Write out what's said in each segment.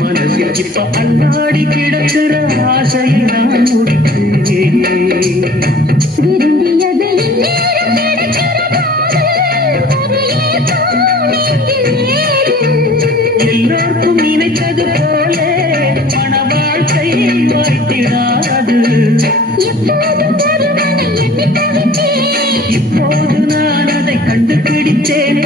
மனசில் இப்ப அல்லாடி கிடக்கிற ஆசையை நான் முடித்தேன். எல்லோருக்கும் நினைத்தது போல மன வாழ்க்கை வாய்த்திடாது. இப்போது நான் அதை கண்டுபிடித்தேன்.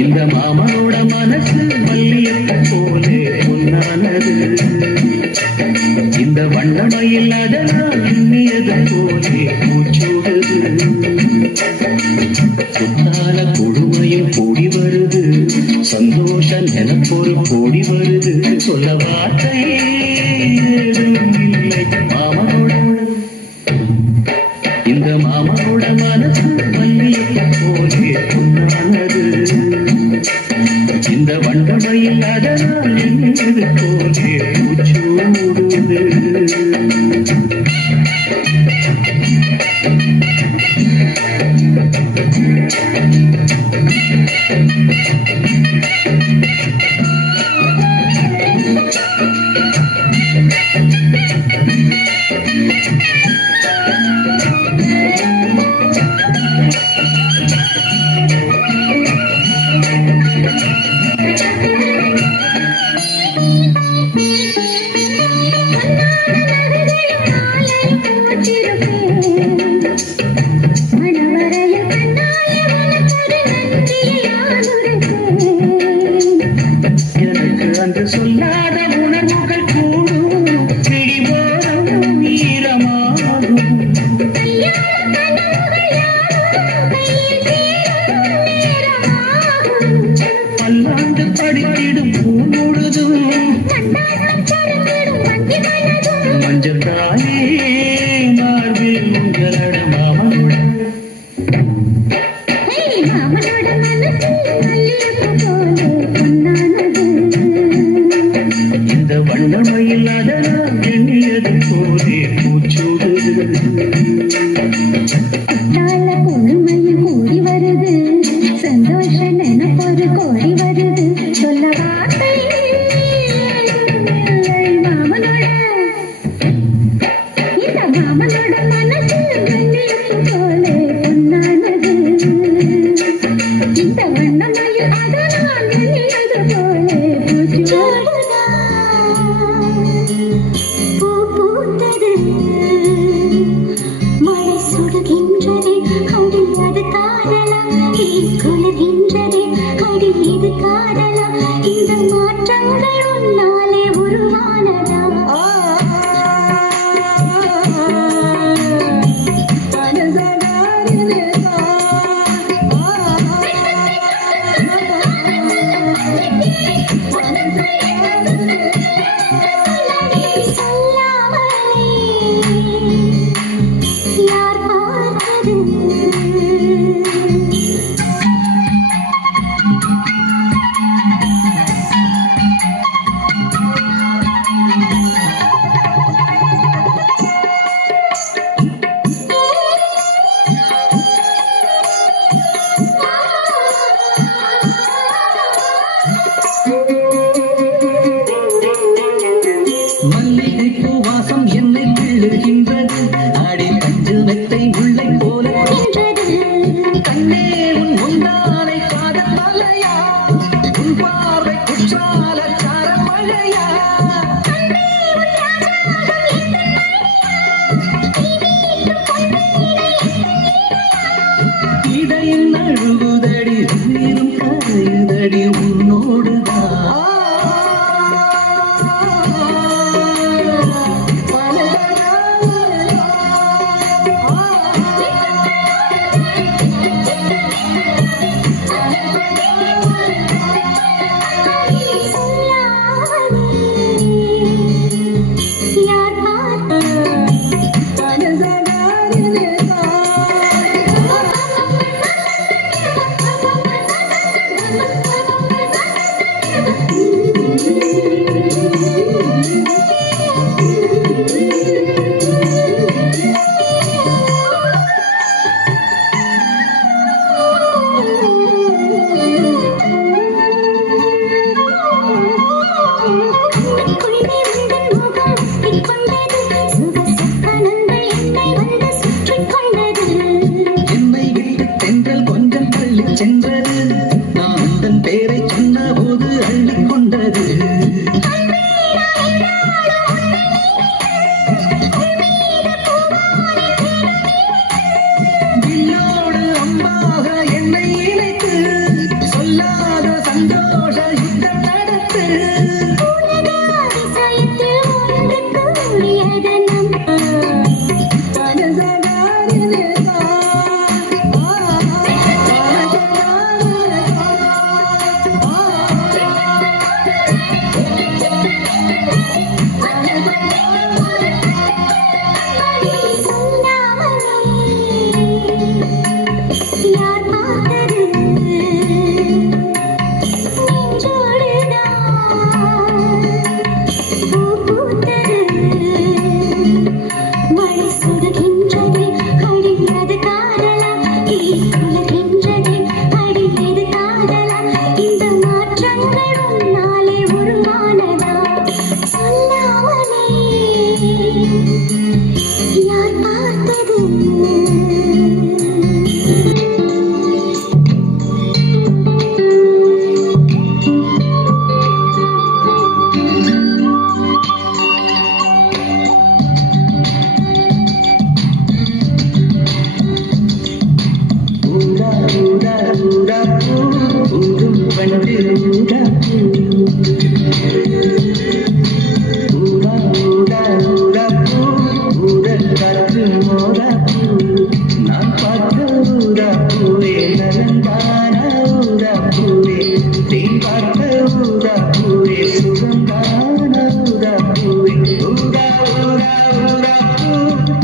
இந்த மாமனோட மனசு மல்லியத்தை போலே பொன்னானது. இந்த வண்ணமயில் அதனால் எண்ணியது போலே மூச்சோடுது. சுத்தால கொடுமையும் கூடி வருது, சந்தோஷம் எனக்கொரு கோடி வருது. சொல்ல வார்த்தை இல்லை மாமனோட. இந்த மாமனோட மனசு மல்லியத்தை போலே பொன்னானது. இந்த வண்டமையில் அதனால் எண்ணியது போலே மூச்சோடுது. சொல்லாத உணர்வுகள் கூடும், பிடிவோரம் ஈரமாகும். பல்லாண்டு படித்திடும் பூ முழுதும் மஞ்சள் தாயே மார்பில் உங்களோட மாமனோட. இந்த வண்ணமயில் அதனால் எண்ணியது போலே மூச்சோடுது. கூடி வருது, சந்தோஷம் எனக்கொரு கோடி வருது. சொல்ல வார்த்தை மாமனோட. இந்த மாமனோட மனசு மல்லியப்பு போலே பொன்னானது. இந்த வண்ணமயில் அதனால் எண்ணியது போலே மூச்சோடுது. இந்த மாற்றங்கள் உன்னாலே உருவானதா? சொல்லாமலே மல்லிகை பூவாசம் என்னை கிள்ளுகின்றது அடி கஞ்சு மெத்தை உள்ளை போல கண்ணே உன் முந்தானை காதல் மலையா உன் பார்வை குற்றால சார மழையா இடையில் நழுவுதடி நீரும் கரையுதடி உன்னோடுதான் சென்றது நான் தன் பேரை சொன்ன போது அள்ளிக்கொண்டது வில்லோடு அம்பாக என்னை இணைத்து சொல்லாத சந்தோஷ யுத்தம் நடத்து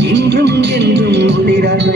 இன்றும் என்றும் உதிராது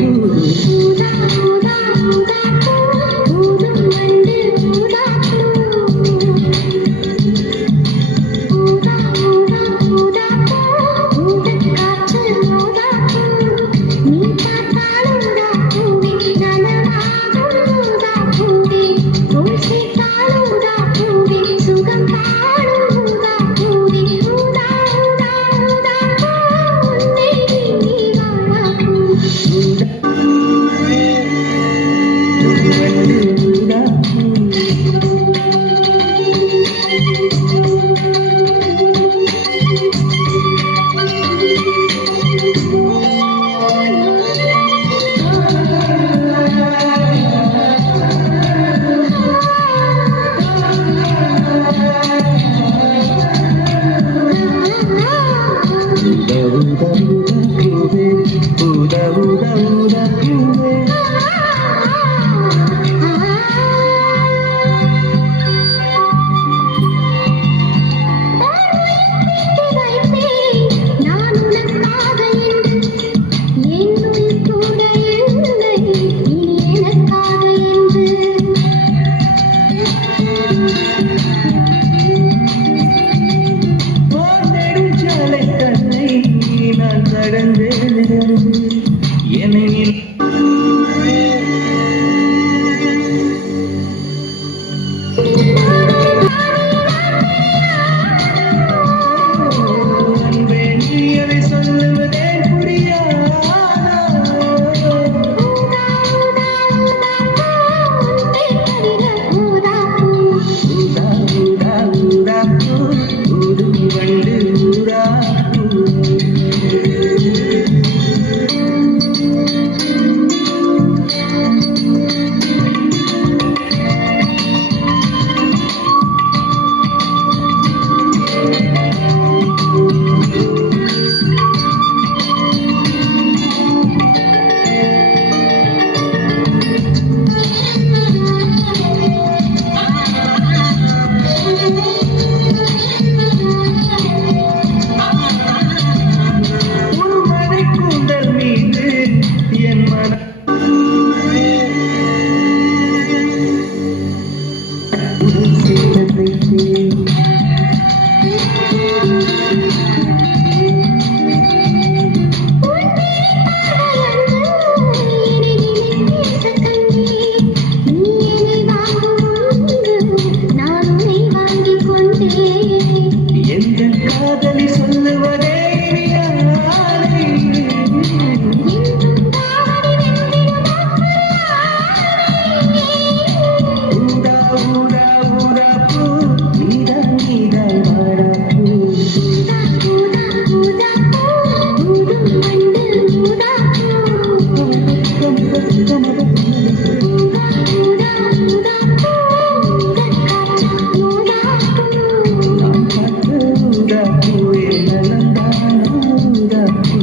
ஊதாப்பூ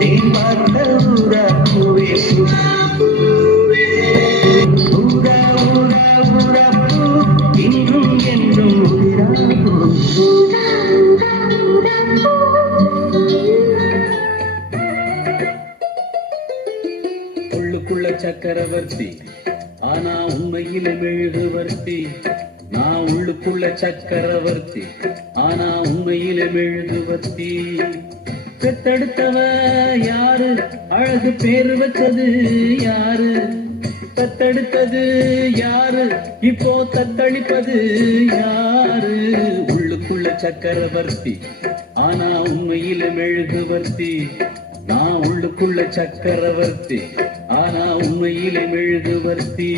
தேன் பார்த்த ஊதாப்பூவே ஊதா ஊதா ஊதாப்பூ இன்றும் என்றும் உதிராப்பூ உள்ளுக்குள்ள சக்கரவர்த்தி ஆனா உண்மையில மெழுகுவர்த்தி நான் உள்ளுக்குள்ள சக்கரவர்த்தி ஆனா உண்மையில மெழுகுவர்த்தி பெத்தெடுத்தவ யாரு அழகு பேரு வச்சது யாரு தத்தெடுத்தது யாரு இப்போ தத்தளிப்பது யாரு உள்ளுக்குள்ள சக்கரவர்த்தி ஆனா உண்மையில மெழுகுவர்த்தி நான் உள்ளுக்குள்ள சக்கரவர்த்தி ஆனா உண்மையிலே மெழுகுவர்த்தி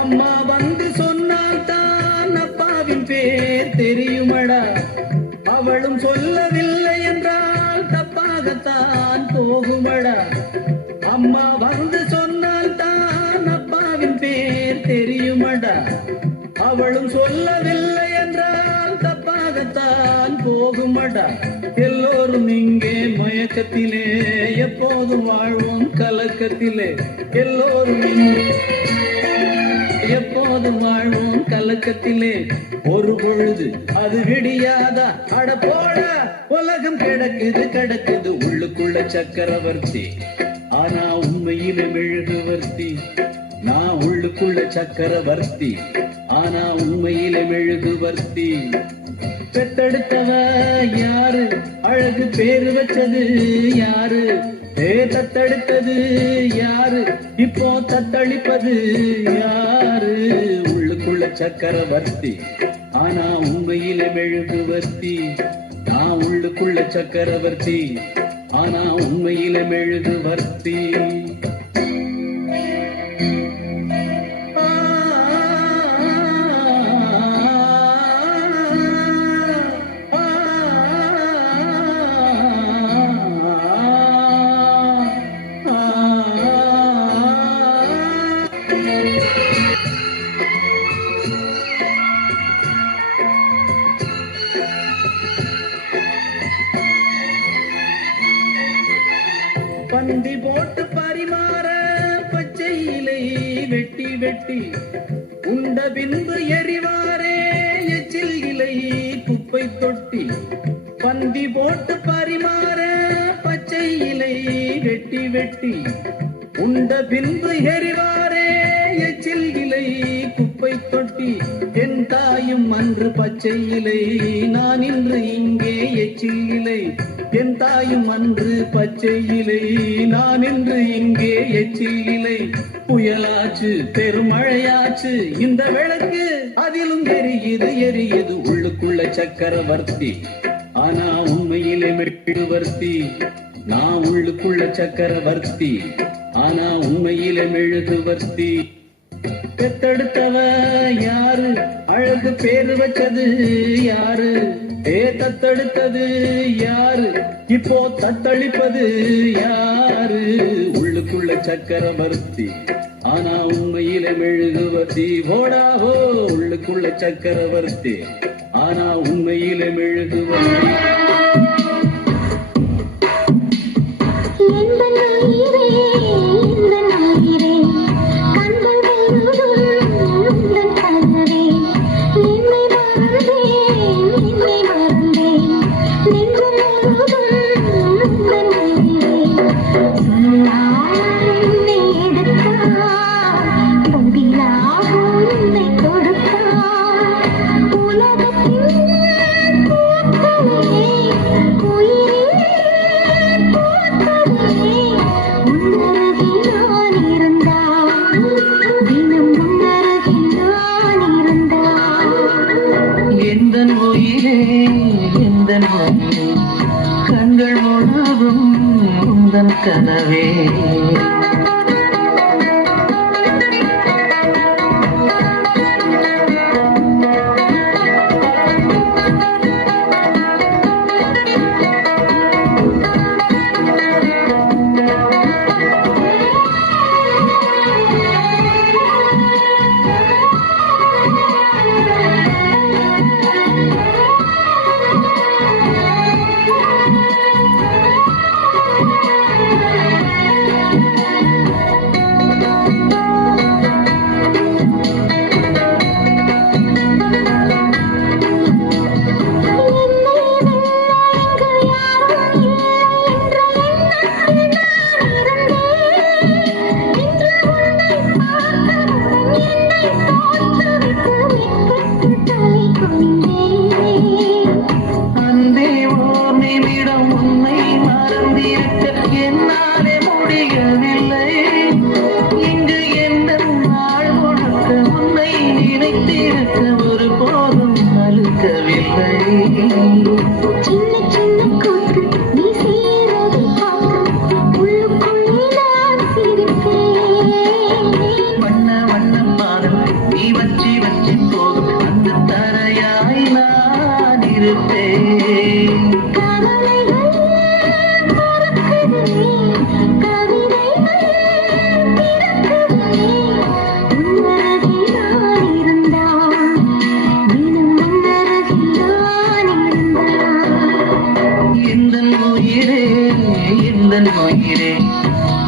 அம்மா வந்து சொன்னால் தான் அப்பாவின் பேர் தெரியுமடா அவளும் சொல்லவில்லை என்றால் தப்பாகத்தான் போகுமடா அம்மா வந்து சொன்னால் தான் அப்பாவின் பேர் தெரியுமடா அவளும் சொல்லவில்லை என்றால் தப்பாகத்தான் போகுமடா எல்லோரும் இங்கே மயக்கத்திலே எப்போதும் வாழ்வோம் கலக்கத்திலே எல்லோரும் எப்போதும் வாழ்வோம் கலக்கத்திலே ஒரு பொழுது அது விடியாதா அட போட உலகம் கிடக்குது கிடக்குது உள்ளுக்குள்ள சக்கரவர்த்தி ஆனா உண்மையில மெழுகுவர்த்தி நான் உள்ளுக்குள்ள சக்கரவர்த்தி ஆனா உண்மையில மெழுகுவர்த்தி பெத்தெடுத்தவ யாரு அழகு பேரு வச்சது யாரு தத்தெடுத்தது யாரு இப்போ தத்தளிப்பது யாரு உள்ளுக்குள்ள சக்கரவர்த்தி ஆனா உண்மையில மெழுகுவர்த்தி நான் உள்ளுக்குள்ள சக்கரவர்த்தி ஆனா உண்மையில மெழுகுவர்த்தி பந்தி போட்டு பரிமாற பச்சை இலை வெட்டி வெட்டி உண்ட பின்பு எரிவாரே எச்சில் இலை குப்பை தொட்டி பந்தி போட்டு பரிமாற பச்சை இலை வெட்டி வெட்டி உண்ட பின்பு எரிவாரே எச்சில் இலை குப்பை தொட்டி என் தாயும் அன்று பச்சை இலை நான் இன்று இங்கே எச்சில் இலை என் தாயும் அன்று பச்சை இலை நான் இன்று இங்கே எச்சில் இலை புயலாச்சு பெருமழையாச்சு இந்த விளக்கு அதிலும் எரியுது எரியுது உள்ளுக்குள்ள சக்கரவர்த்தி ஆனா உண்மையிலே மெழுகுவர்த்தி நான் உள்ளுக்குள்ள சக்கரவர்த்தி ஆனா உண்மையிலே மெழுகுவர்த்தி பெத்தெடுத்தவ யாரு அழகு பேரு வச்சது யாரு தத்தெடுத்தது யாரு இப்போ தத்தளிப்பது யாரு உள்ளுக்குள்ள சக்கரவர்த்தி ஆனா உண்மையில மெழுகுவர்த்தி போடாவோ உள்ளுக்குள்ள சக்கரவர்த்தி ஆனா உண்மையில மெழுகுவர்த்தி உலகத்தின் உந்தன் கனவே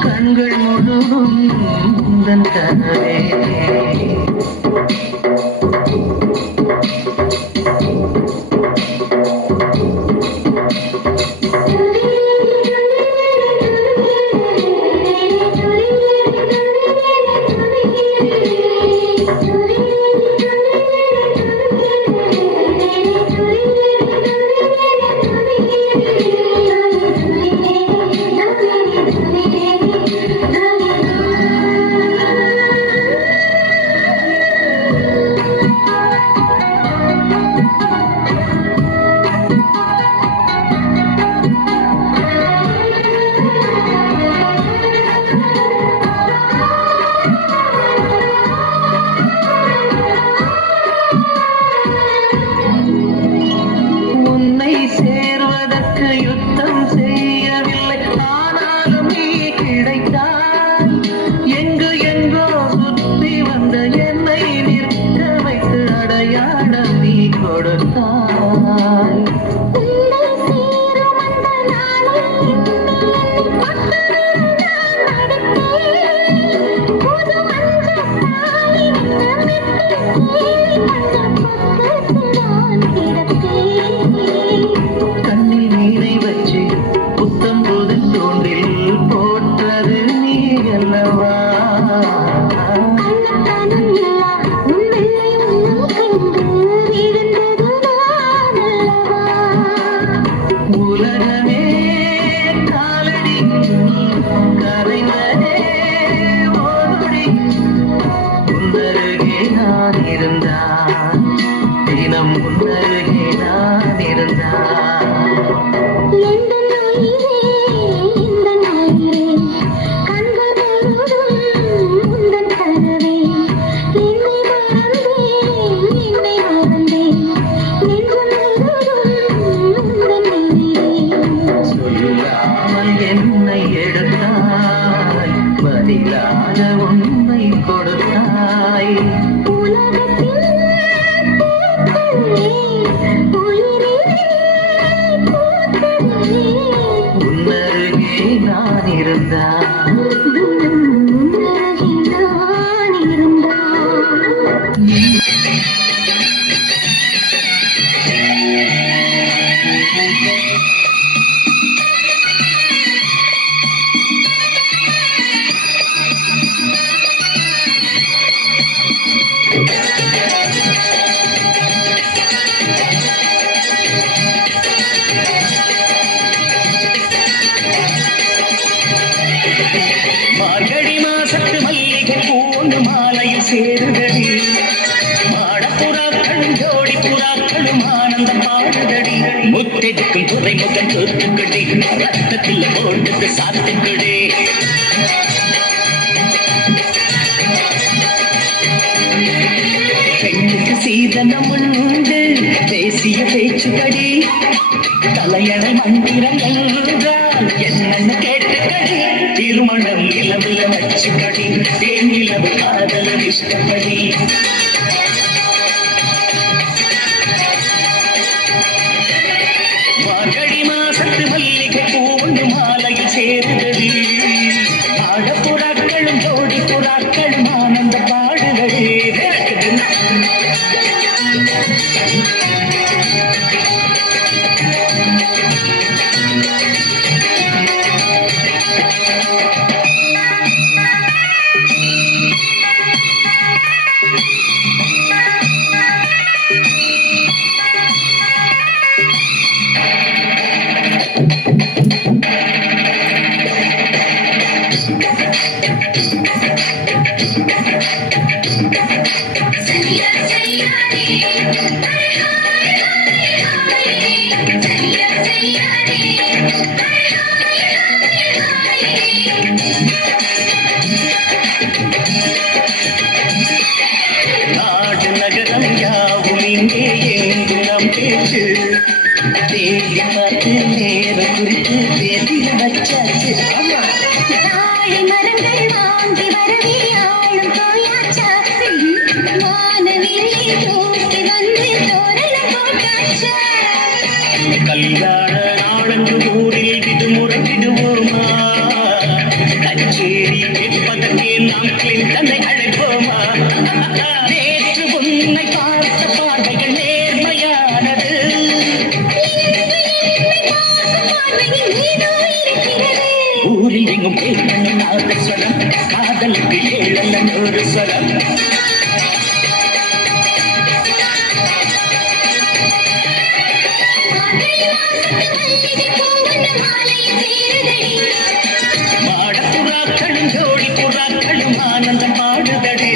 கண்கள் முழுதும் உந்தன் கனவே முத்திட்டு இருக்கும் துறைமுகம் தூத்துக்குடி ரத்தத்தில் போட்டது சாத்துக்குடி பெண்ணுக்கு சீதனம் உண்டு தேசிய பேச்சுக்கடி தலையணை மந்திரங்கள் என்றால் என்னன்னு கேட்டுக்கடி திருமணம் நிலவுல வச்சுக்கடி தேன் நிலவு காதல இஷ்டப்படி மார்கழி மாசத்து மல்லிகை பூண்டு மாலையில் சேருதடி ஆடப்புறாக்களும் ஜோடி புறாக்களும் ஆனந்த பாடுகளே நாடு நகரம் யாவும் இங்கே எங்கும் நம் பேச்சு தேடி பார்த்து நேரம் குறித்து தேதிய வச்சாச்சு தாழை மரங்கள் வாங்கி வரவே ஆளும் போயாச்சா வானவில்லை தூக்கி வந்து தோரணம் போட்டாச்சா கல்யாண நாளன்று ஊரில் விடுமுறை விடுவோமா கச்சேரி கேட்பதற்கே நாம் கிளிந்தனை அழைப்போமா நேற்று உன்னை பார்த்த பார்வைகள் நேர்மையானது ஊரில் எங்கும் கேட்கணும் நாதஸ்வரம் காதலுக்கு ஏழல்ல நூறு ஸ்வரம் மாடப்புறாக்களும் ஜோடி புறாக்களும் ஆனந்தம் பாடுதடி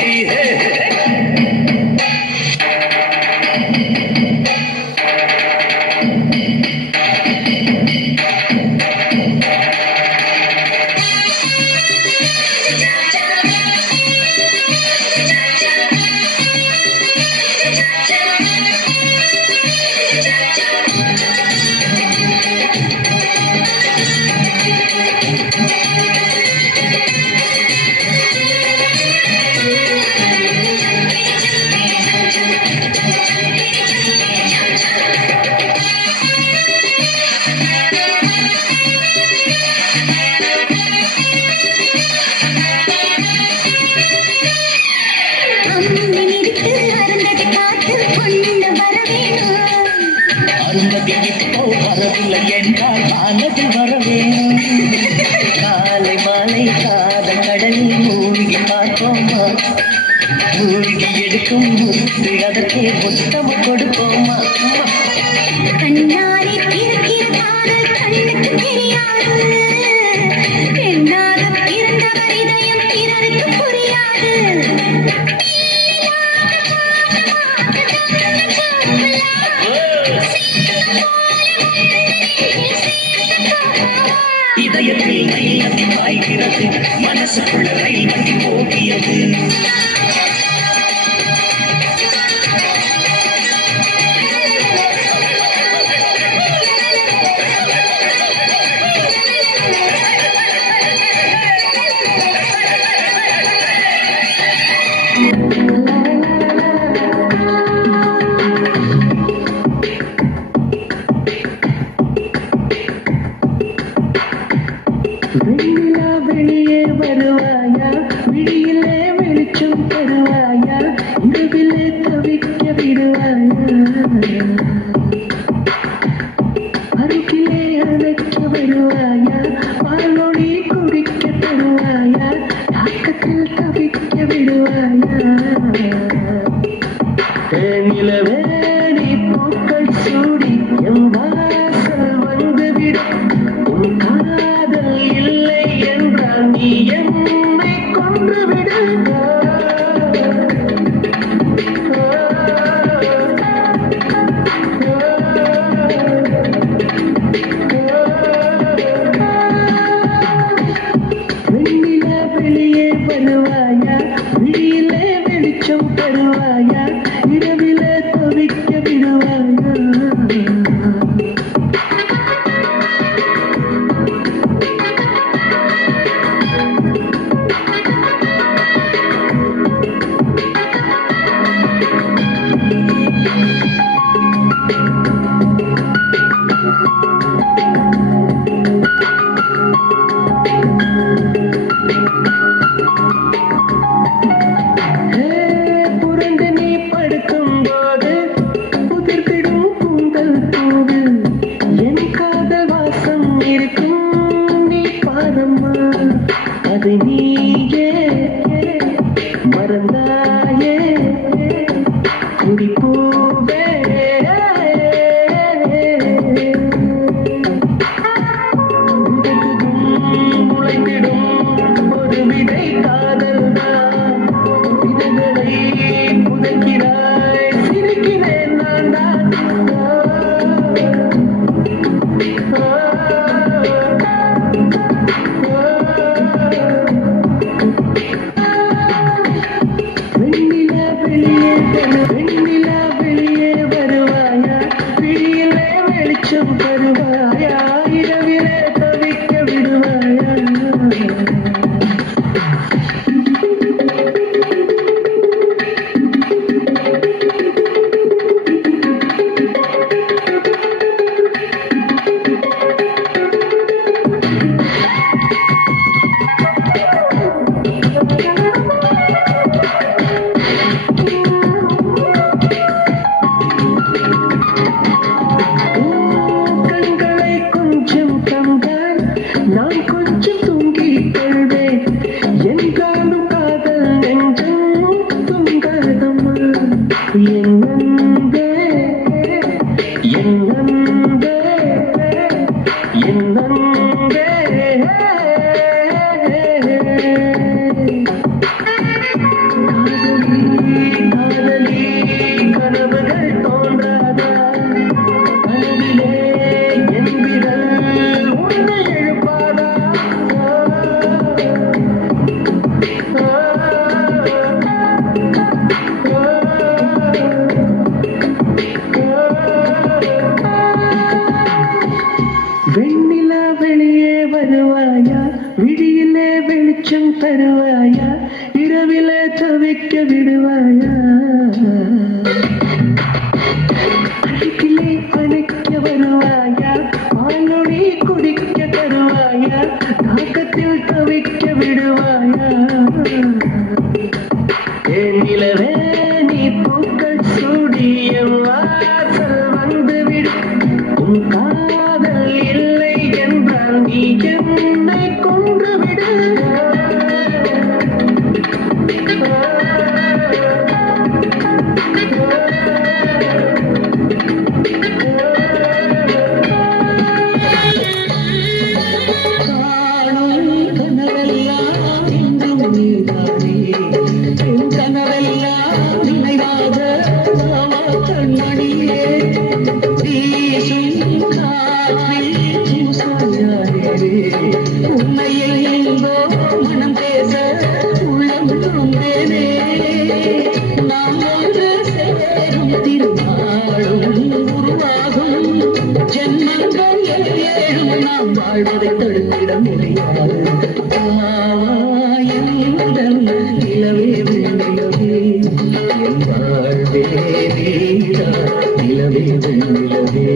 அருந்ததி இப்போ வரவில்லை என்றால் ஆனது வரவேணும் காலை மாலை காதல் கடலில் மூழ்கி பார்ப்போமா மூழ்கி எடுக்கும் முத்து அதற்கே புத்தம் கொடுப்போமா கண்ணாடி இருக்கிற காதல் கண்ணுக்கு தெரியாது பெண்ணாக பிறந்தவர் இதயம் பிறருக்கு புரியாது இதயத்தில் ரயில் நதி பாய்கிறது மனசுக்குள்ள ரயில் வண்டி போகியது வெளியே வருவாயா விடியிலே வெளிச்சம் தருவாயா இரவிலே தவிக்க விடுவாயா அருகிலே அழைக்க வருவாயா பாலொடி குடிக்க தருவாயா தாக்கத்தில் தவிக்க விடுவாயா நிலவே நீ பூக்கள் சூடி என் வாசல் வந்துவிடும் உன் காதல் இல்லை என்றால் நீ என்னை கொன்று விடு தருவாயா இரவிலே தவிக்க விடுவாயா நீயே மறந்தாயே குறிப்பூவே முளைத்திடும் ஒரு விதை காதல்தான் விதைகளை புதைக்கிறாய் சிரிக்கிறேன் நான் தான் வெண்ணிலா வெளியே வருவாயா விழியிலே வெளிச்சம் தருவாயா இரவிலே தவிக்க விடுவாயா நான் கொஞ்சம் தூங்கிக் கொள்வேன் எங்காலும் காதல் நெஞ்சம் தூங்காதம்மா என்னந்தே என்னந்தே என்னந்தே காதலி கனவுகள் தோன்றாதா கனவிலே என் விரல் உன்னை எழுப்பாதா வெண்ணிலா வெளியே வருவாயா விழியிலே வெளிச்சம் தருவாயா இரவிலே தவிக்க விடுவாயா அழகிலே அணைக்க வருவாயா பாலொழி குடிக்க தருவாயா தாக்கத்தில் தவிக்க விடுவாயா என் நிலவே நீ பூக்கள் சூடிய வாசல் வந்து விடு உன் காதல் இல்லை என்றால் நீ என்னை கொன்று விடு வாழ்வதை தடுத்திட முடியாது நிலவே வெண்ணிலவே என் வாழ்வே நீடா நிலவே வெண்ணிலவே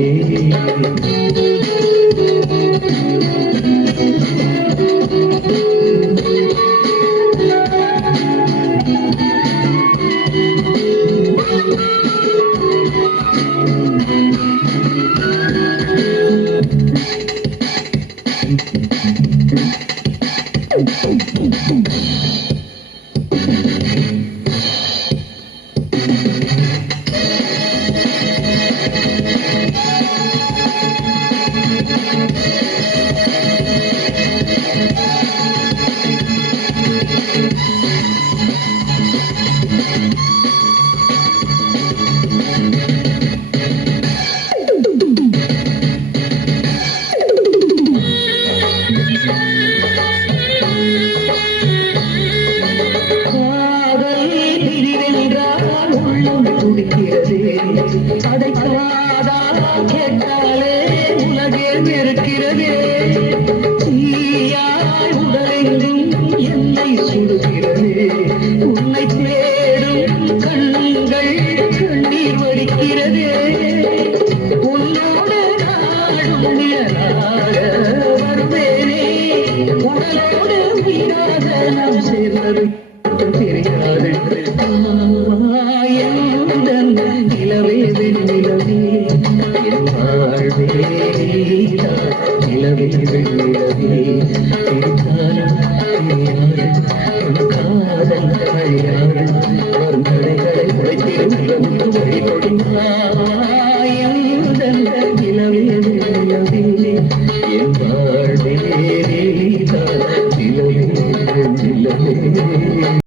இருக்கிறதே தீயாய் உடலெங்கும் என்னை சுடுகிறதே உன்னை தேடும் கண்கள் கண்ணீர் வடிக்கிறதே உன்னோடு நாடும் நிழலாக வருவேனே உடலோடு உயிராக நாம் சேர்ந்தது தெரியாது நிலவே வெண்ணிலவே என் வாழ்வே நிலவே வெண்ணிலவே காதல் அழியாது வரும் தடைகளை உடைத்திடும் நிலவே வெண்ணிலவே என் வாழ்வே நிலவே வெண்ணிலவே